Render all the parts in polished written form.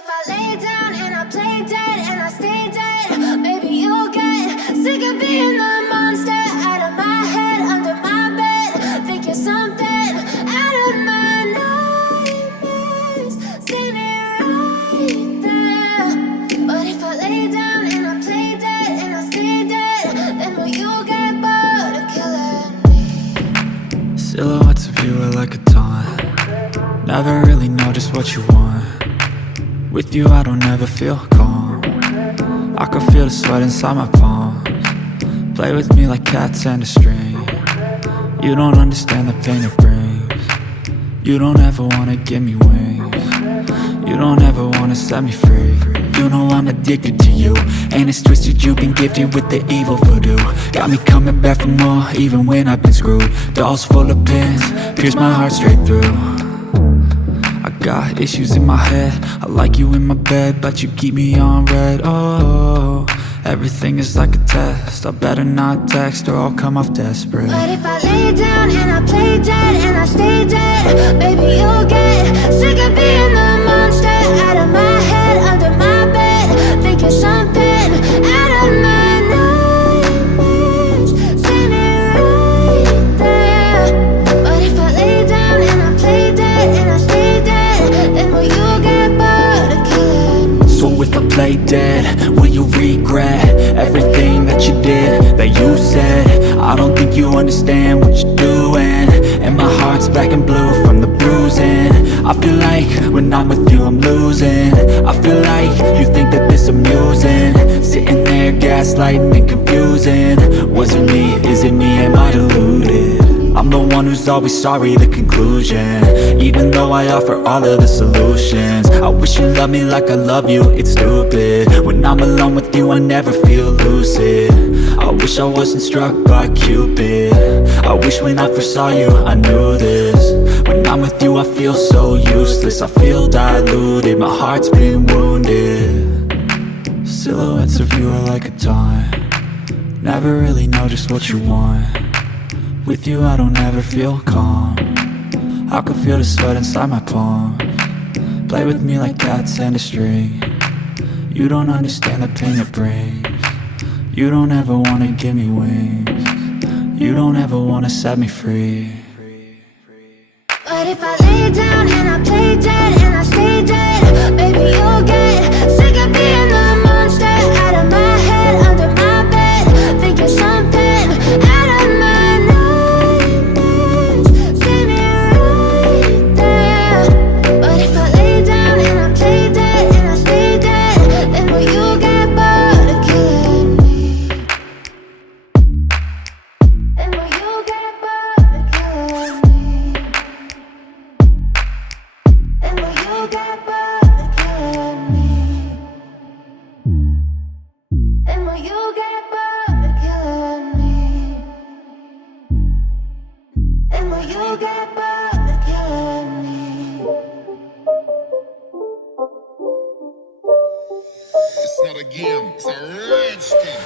if I lay down and I play dead and I stay dead, maybe you'll get sick of being the monster out of my head, under my bed. Think you're something out of my nightmares, standing right there. But if I lay down and I play dead and I stay dead, then will you get bored of killing me? Silhouettes of you are like a taunt. Never really know just what you want. With you I don't ever feel calm. I can feel the sweat inside my palms. Play with me like cats and a string. You don't understand the pain it brings. You don't ever wanna give me wings. You don't ever wanna set me free. You know I'm addicted to you, and it's twisted, you've been gifted with the evil voodoo. Got me coming back for more, even when I've been screwed. Dolls full of pins, pierce my heart straight through. I got issues in my head, I like you in my bed, but you keep me on red. Oh, everything is like a test, I better not text or I'll come off desperate. But if I lay down and I play dead and I stay dead, baby you'll get sick of being the monster out of my head, under my bed. Think you're something out of my nightmares, standing right there. But if I lay down and I play dead and I stay dead, then will you get bored of killing me? So if I play dead, will you regret everything that you did, that you said? I don't think you understand what you're doing, and my heart's black and blue from the bruising. I feel like when I'm with you I'm losing. I feel like you think that this amusing, sitting there gaslighting and confusing. Was it me? Is it me? Am I deluded? I'm the one who's always sorry, the conclusion, even though I offer all of the solutions. I wish you loved me like I love you, it's stupid. When I'm alone with you I never feel lucid. I wish I wasn't struck by Cupid. I wish when I first saw you I knew this. When I'm with you I feel so useless, I feel diluted, my heart's been wounded. Silhouettes of you are like a taunt. Never really know just what you want. With you I don't ever feel calm. I can feel the sweat inside my palms. Play with me like cats and a string. You don't understand the pain it brings. You don't ever wanna give me wings. You don't ever wanna set me free. But if I lay down and I play dead and I stay dead, baby you'll get sick of being the monster out of my head, under my bed. Think you're something out of my nightmares, standing right there. But if I lay down and I play dead and I stay dead, then will you get bored of killing me? Then will you get bored of killing me? And will you get bored of killing me? And will you get bored of killing me? And will you get bored of killing me? It's not a game, it's a rage thing.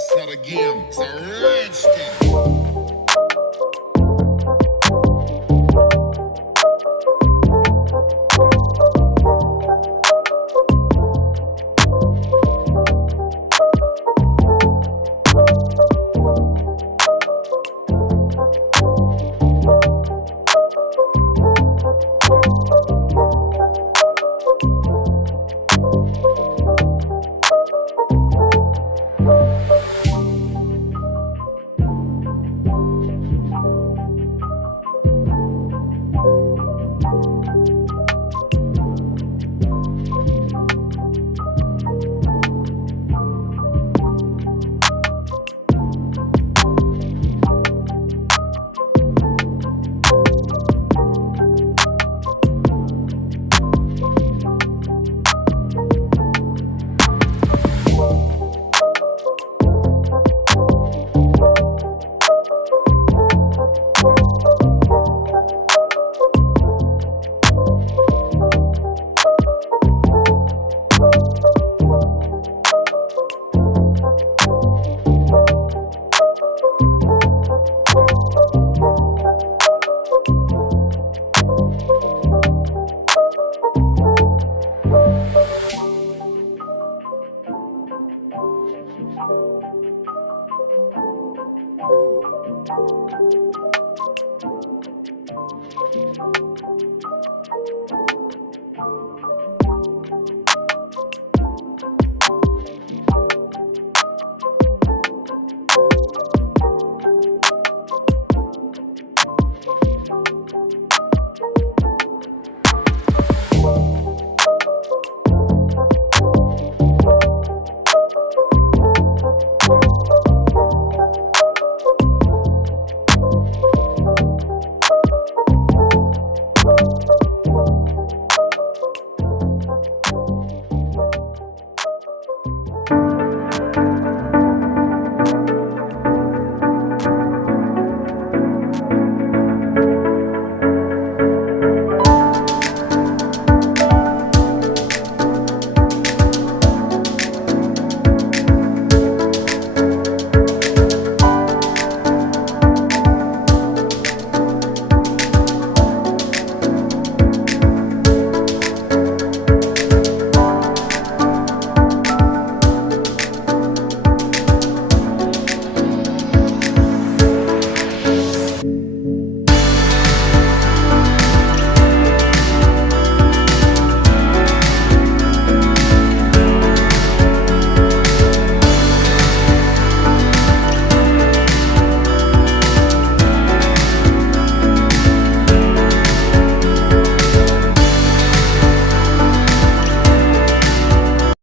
It's not a game, it's a